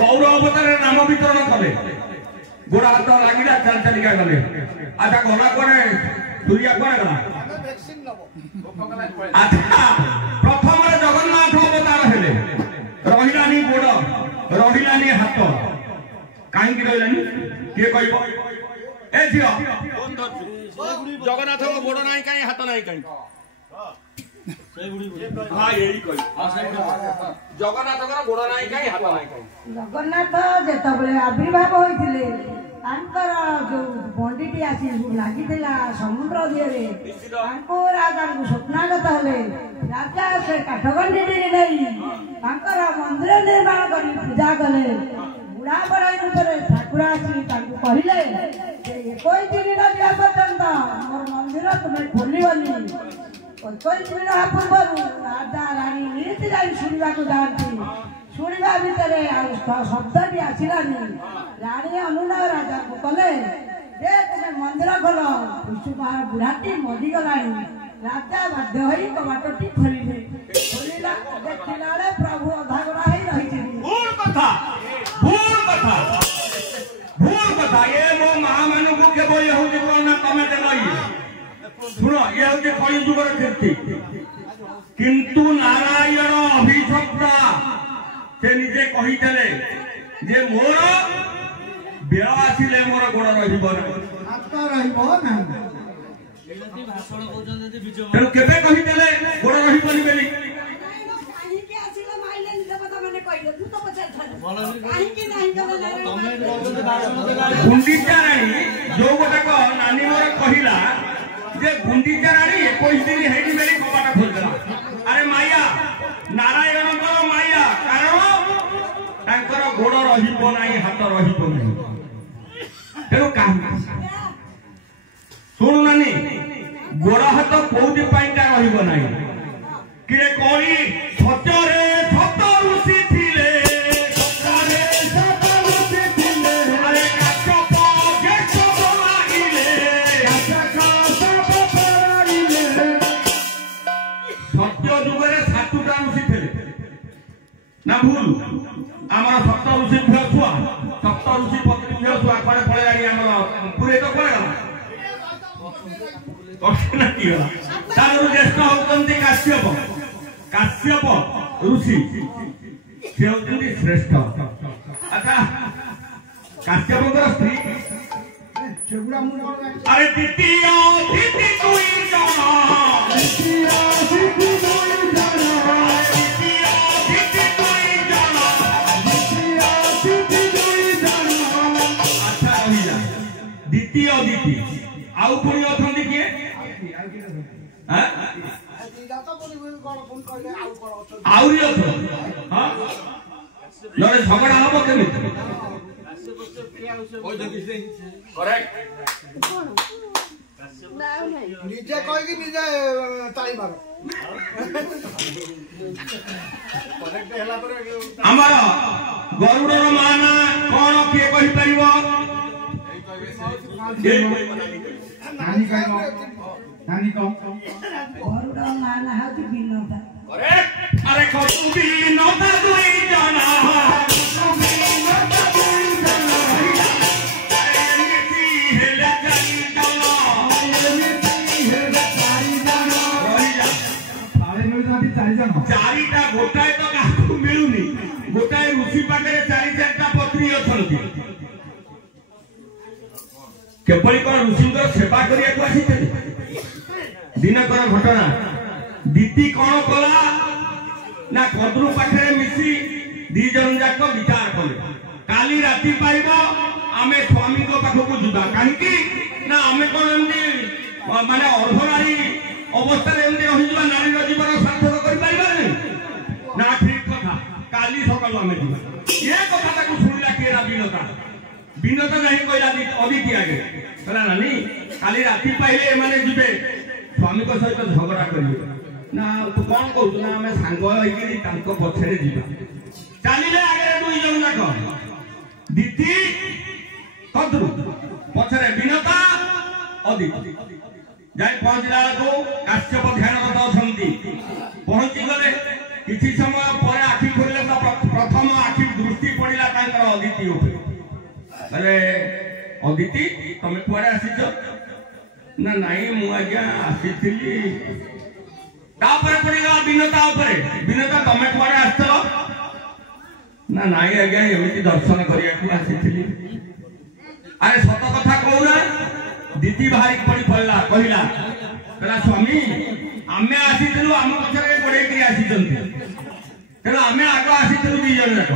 गौर अवतार नाम वितरण कले गोड़ा हाथ लगिला चल चलिका गले अच्छा गला कोने सूर्या कोने गला अच्छा प्रथम जगन्नाथ अवतार हेले रहिलानी गोड़ रहिलानी हाथ कहीं रहिलानी किए कहबो ए झियो जगन्नाथ को गोड़ नाही कहीं हाथ नाही कहीं हाँ यही कोई जगन्नाथ को गोड़ नाही कहीं हाथ नाही कहीं जगन्नाथ जेतबले आविर्भाव होइथिले तांकर जो बंडीटी आसी लागिथिला समुद्र दियरे तांको राजा को स्वप्नागत हले राजा से काठगंडीटी नहीं तांकर मंदिर निर्माण करी पूजा कले बुढ़ा बड़ाई ऊपर ठाकुर आसी तांको कहिले जे 21 दिन दिया पर्यंत मोर मंदिर तुम्हें खोलिबनी 21 दिन पूर्व राजा रानी नीति जाई सुनिबा को जाती शुणा भितर शब्द भी आसलानी राणी अनुनय राजा को कले तुम्हें मंदिर खोल कुसुमार बुढ़ाटी मरीगला राजा बाध्य हो कबाटी खोलिले खोलला देखला प्रभु अधागड़ा रही भूल कथा ये मो मां मान को केवल ये होती कोना तमे देलई सुनो ये होती कलि जुगर कीर्ति किंतु नारायण अभिषक्ता से निजे कहितले जे मोर बेळ आसिले मोर गोड़ रहिबो हाथ रहिबो ना एलती भाषण कहउछन जे विजय तेनु केबे कहितले गोड़ रहिबोनी बेली काहे के आसिले माइले निजे पता माने कहिले तू तो पछाइ थाले काहे के नाही गले तमे गुंडीचा रानी जो गोटा को नानी मोर कहिला जे गुंडीचा रानी 21 दिन हेडी बेली कबाटा खोलला अरे माया नारायण को माया कारण तांकर गोड़ रहिबो नाही हाथ रहिबो नाही तेनु काहे सुनु नानी गोड़ हाथ कोउदी पाइटा रहिबो नाही किरे कोरी सत्य ऋषि थिले सत्य ऋषि थिले अरे काचप जेठो लागिले काचप पराइले सत्य जुगरे सातुटा ऋषि थिले ना भूल आमर सप्त ऋषि भुआ छुआ सप्त ऋषि पत्नी भुआ छुआ पड़े पड़े लागी आमर पूरे तो पड़े गला कष्ट ना किया तार ज्येष्ठ होतंती काश्यप काश्यप ऋषि से होतंती श्रेष्ठ अच्छा काश्यपଙ୍କର ସ୍ତ୍ରୀ ସେଗୁଡା ମୁଁ अरे द्वितीय तिथि दुई जन द्वितीय तिथि दुई जन द्वितीय अदिति आउ पुणी अथंती किए हैं आउरी अथ हां लड़े झगड़ा हबो केमिति करेक्ट निजे कहि कि निजे ताली मारो करेक्ट हैला पर हमर गरुडर माना कोन के कहि परिबो नानी कहो गरुड़ मान हाउ विनोदा करेक्ट अरे कतु विनोदा दुई जना विनोदा दुई जना एमिति हेले चारि जना एमिति हेले चारि जना रहिला सारे मिलुनाती चारि जना चारिटा गोटाए तो काकू मिलुनी गोटाए ऋषि पाखरे चारि चारिटा पत्नी अछंती केपरी कोन ऋषिंकर सेवा करिया को आसीते दिनकर घटना दीति कौन कला ना कद्रु पाखे मिसी दी जन जाक विचार कले काली राती पाइबो आमे स्वामी को पाखो को जुदा काहेकि ना आमे कोन एंती माने अर्धनारी अवस्था रे एंती रहि जुवा नारी रो जीवन सार्थक करि पाइबा नै ना ठीक कथा काली सकाल आमे जीवा ये कथा को सुनिला केरा बिनता नहीं कहला अदिति आगे कहला नानी काली राती पाइले माने जिबे स्वामी को सहित झगड़ा करिवे ना तू कौन कहू ना हमें सांग होइकि तांको पछरे जीवा चालिले आगे दुई जन जाक दीति कद्रु पछरे बिनता अदिति जाय पहुंचला को काश्यप ध्यानगत अछंती पहुंची गले किछि समय पर आखि खोलले तो प्रथम आखि दृष्टि पड़िला तांकर अदिति बोले अदिति तुम कुआड़े आसीच ना नाई मु आज्ञा आसी पड़ेगा विनता विनता तुम कुआड़े आसल ना नाई आज्ञा एमती दर्शन करने आसी अरे सत कथा कहूना दीदी बाहरी पड़ी पड़ला कहला कहला स्वामी आमे आसीलु आम पछरे पड़े आसी तेना आमे आग आसीलु दी जन जाक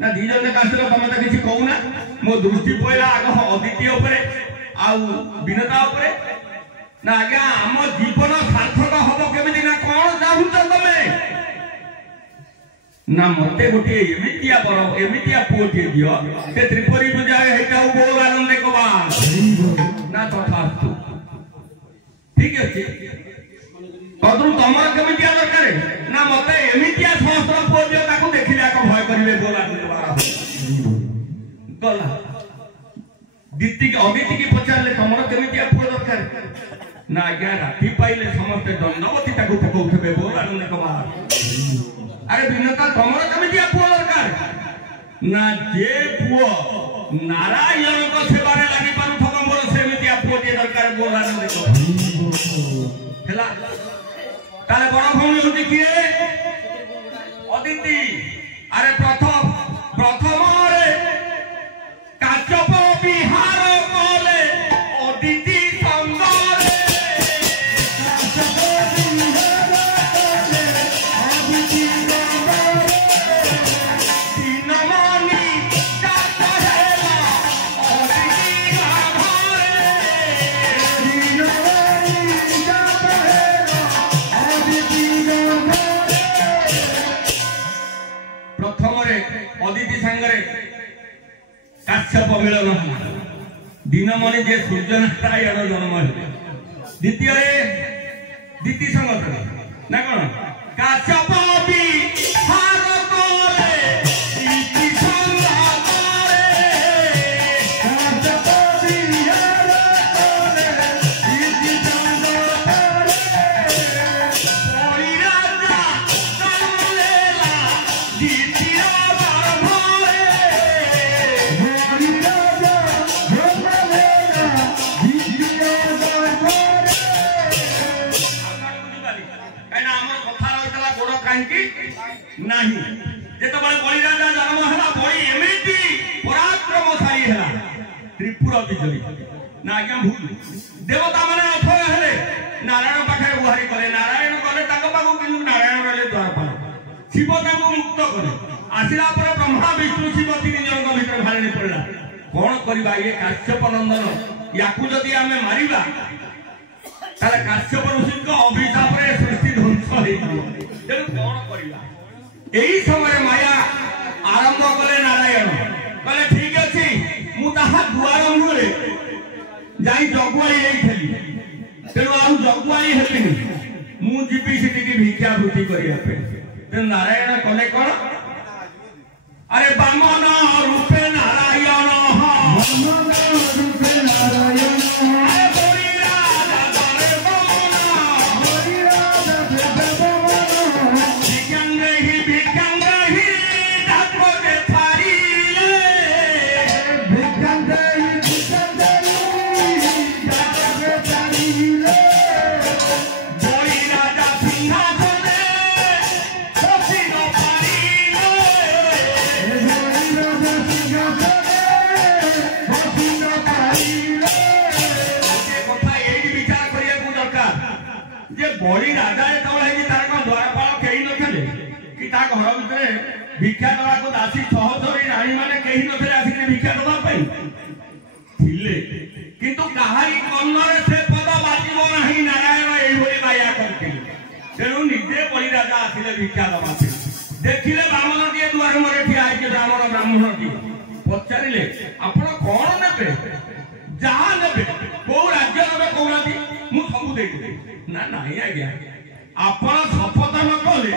ना दी जन जाक आसलो तुम तो किसी कहूना मो दृष्टि पड़ा आग अदिति उपरे आ विनता उपरे ना आज्ञा आम जीवन सार्थक हम केमिति ना कौन चाहूच तमे ना मते गोटे एमितिया बर एमितिया पुओटे दियो से त्रिपुरी पूजाए हेटा बोल आनंद कबा ना तथास्तु ठीक अछि कदरु तमर केमितिया दरकार ना मते एमितिया सहस्त्र पुओ दियो ताको देखिला को भय करिवे बोल आनंद गला दीति के अदिति की पचारले तमर केमितिया पुओ दरकार ना आज्ञा राति पाइले समस्त दंडवती ताको पकौथबे बोल आनंद कबा अरे विनता तुमर केमितिया पुओ दरकार ना जे पुओ नारायण को सेवारे लागि पारुथबो मोर सेमितिया पुओटे दरकार बोलानो देखो हेला ताले बड़ भौणी होती किए अदिति अरे प्रथम रे काचप बिहार कोले अदिति संगरे अदिति सांगरे काश्यप मिलन दिनमणि जे सूर्य नारायण जन्म द्वितीय दीति संगत ना कौन काश्यप बिहार कोले दीति संगत काश्यप बिहार कोले दीति संगत परी राजा कमलेला दीति नहीं जेतबले बलि राजा जन्म हला बलि एमिति पराक्रमशाली हला त्रिपुरा विजयी ना आज्ञा भूल देवता माने अथय हेले नारायण पाखे गुहारी करे नारायण गले ताको पाखु किनु नारायण गले द्वारपाल शिव ताको मुक्त करे आसिला पर ब्रह्मा विष्णु शिव तीन जन भीतर भालनी पड़ला कोन करबा ये काश्यप नंदन याकु जदी आमे मारिबा ताले काश्यप ऋषि को अभिशाप रे सृष्टि ध्वंस हेइबो तेनु कोन करबा एही समय माया आरंभ कले नारायण कहले ठीक अछि मु ताहा दुआर मुरे जाई जगुआई हेइथली तेनु आ जगुआई हेलिनी मु जीपी सिटी की भिक्षा वृत्ति करिया पे तेनु नारायण कहले कोन अरे बामन रूपे नारायण बामन रूपे नारायण अरे बोली राजा दरे बामन बोली राजा दरे बामन भिकंगहि डाको के थारीले भिकंगहि डाको के थारीले बोली राजा सिंहासने बसिनो पारीले बोली राजा सिंहासने बसिनो पारीले जे कथा एई विचार करिया को दरकार जे बड़ी राजा तळे कि तार को द्वारपाल केही नथले कि ता घर भितरे भिक्षा दवा को दासी सहचरी राणी माने केही नथले आसी भिक्षा दवा पई थिले किंतु काहारी कन्नरे से पद बाजिबो नाही नारायण एई होली माया करथिले तेनु निजे बड़ी राजा आसिले भिक्षा दवा पे देखिले ब्राह्मण दिए द्वार मरे ठिया आइ के ब्राह्मण की पचारिले आपण कोन नेबे जहा नेबे को राज्य नेबे कोनाती मु सब देई ना नाही आज्ञा आपण शपथ न कले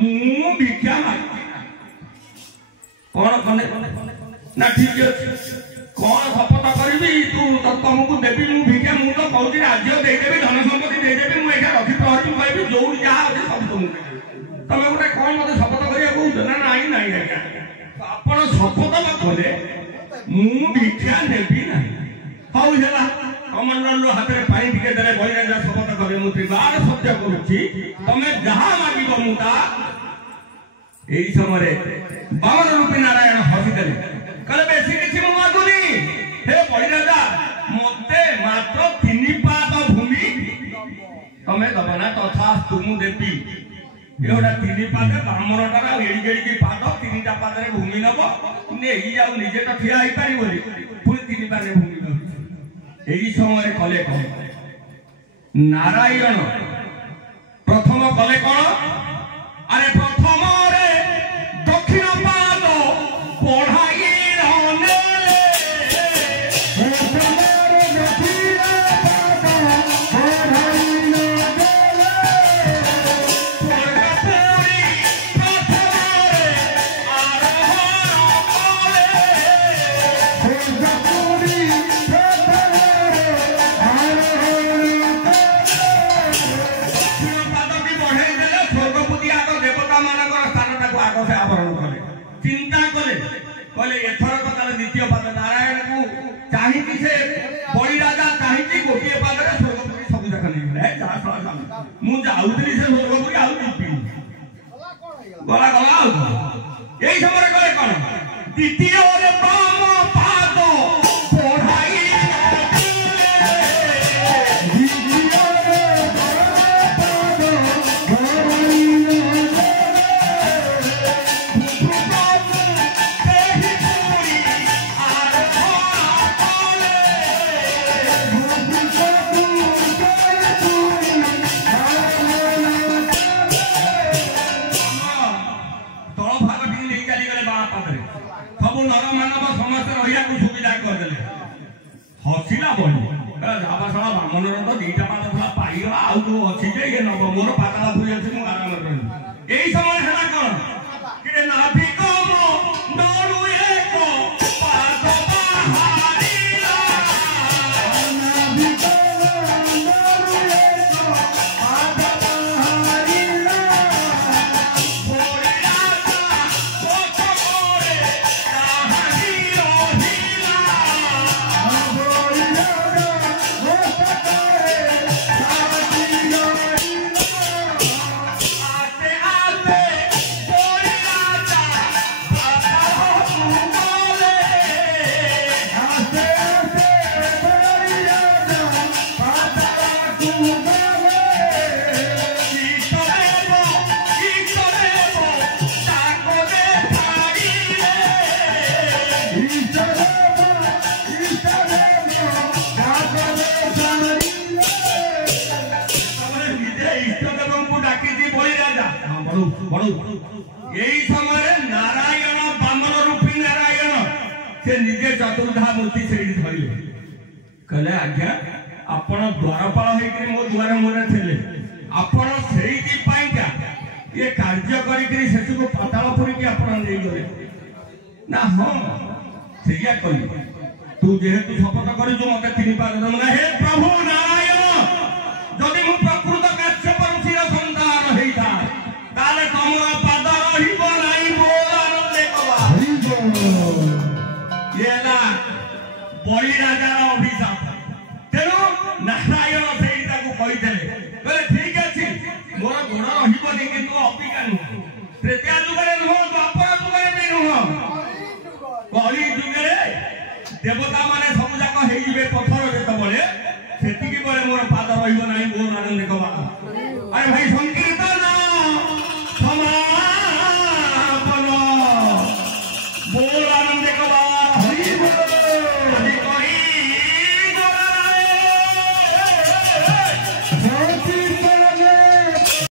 मु भिक्षा मांगी कौन कने ना ठीक है कौन शपथ करी तू तुमको देवी मु भिक्षा मु तो कहूँ राज्य देदेवी धन संपत्ति देदेवी मुझे रखी प्रहरी कहबी जो जहाँ अच्छे सब तुमको तुम गोटे कौन मत शपथ करिया कहूँ ना नाई नाई आज्ञा आपण ଶପଥ ନ କଲେ ମୁଁ ଭିକ୍ଷା ନେବି ନାହିଁ। ହଉ ହେଲା କମଣ୍ଡର ହାତରେ ପାଣି ଟିକେ ଦେଲେ ବଳିରାଜା ଶପଥ କଲେ ମୁଁ ତ୍ରିବାର ସତ୍ୟ କରୁଛି ତମେ ଯାହା ମାଗିବ ମୁଁ ତା। এই সময়ে বামন রূপী নারায়ণ হসিদেলে কলে বেশি কিছু মু মাগুনি হে বলিরাজা মতে মাত্র 3 পাদ ভূমি তুমি দব না তথা তুমু দেবী এওটা 3 পাদে ব্রাহ্মণটার এড়ি এড়িকি পাদ 3টা পাদরে ভূমি নব নেই যাও নিজে তো ঠিয়া হই পারি বলি পুরি 3 পাদে ভূমি নব। এই সময়ে কলে কলে নারায়ণ প্রথম কলে কোন আরে প্রথম দক্ষিণ পাদ পড়াই চিন্তা কলে কলে এথরক তার দ্বিতীয় পাদ নারায়ণ কু চাহিকি সে বলিরাজা চাহিকি গোটিয়ে পাদরে স্বর্গপুরী সবু দেখা নেই মু যাউଥିଲି সে স্বর্গপুরী আউ ଯିବି গলা গলা এই সময় কলে কোন দ্বিতীয় ব্রহ্ম পাদ পড়াই हसिला बोली जाबा साला बामनर तो दीटा पाद थला पाइला आउ जो अछि जे ये नब मोर पाताला भुई अछि मु आराम रहन एई समय हला कोन कि नाभि कम नरु एक पाद बाहारिला नाभि कम नरु एक पाद बाहारिला बोलिराजा कोठ करे ताहारी रहिला यही समय नारायण बामन रूपी नारायण से निजे चतुर्धा मूर्ति से धरले कहले आज्ञा आपण द्वारपाल होइकरी मो द्वार मोरे थिले आपण सेइति पाइका ये कार्य करिकरी सेसु को पातालपुरी की आपण नै गरे ना हां सेया कहि तू जेहेतु शपथ करि जो मते 3 पाद दम ना हे प्रभु नारायण जदि मु प्रकृत कार्य परसिर संतान हेइता ताले तमरा पाद रहिबो नाही बोलार देखबा येला बलिराजार अभिशाप तेनु नारायण सेइता को कहिदेले कहले ठीक अछि मोर गुण रहिबो नि किंतु अपिका नु त्रेता जुगरे नु द्वापर जुगरे भी नु कली जुगरे देवता माने सब जाक हेइबे पत्थर जेत बळे सेतिकी बळे मोर पाद रहिबो नाही बोलार देखबा अरे भाई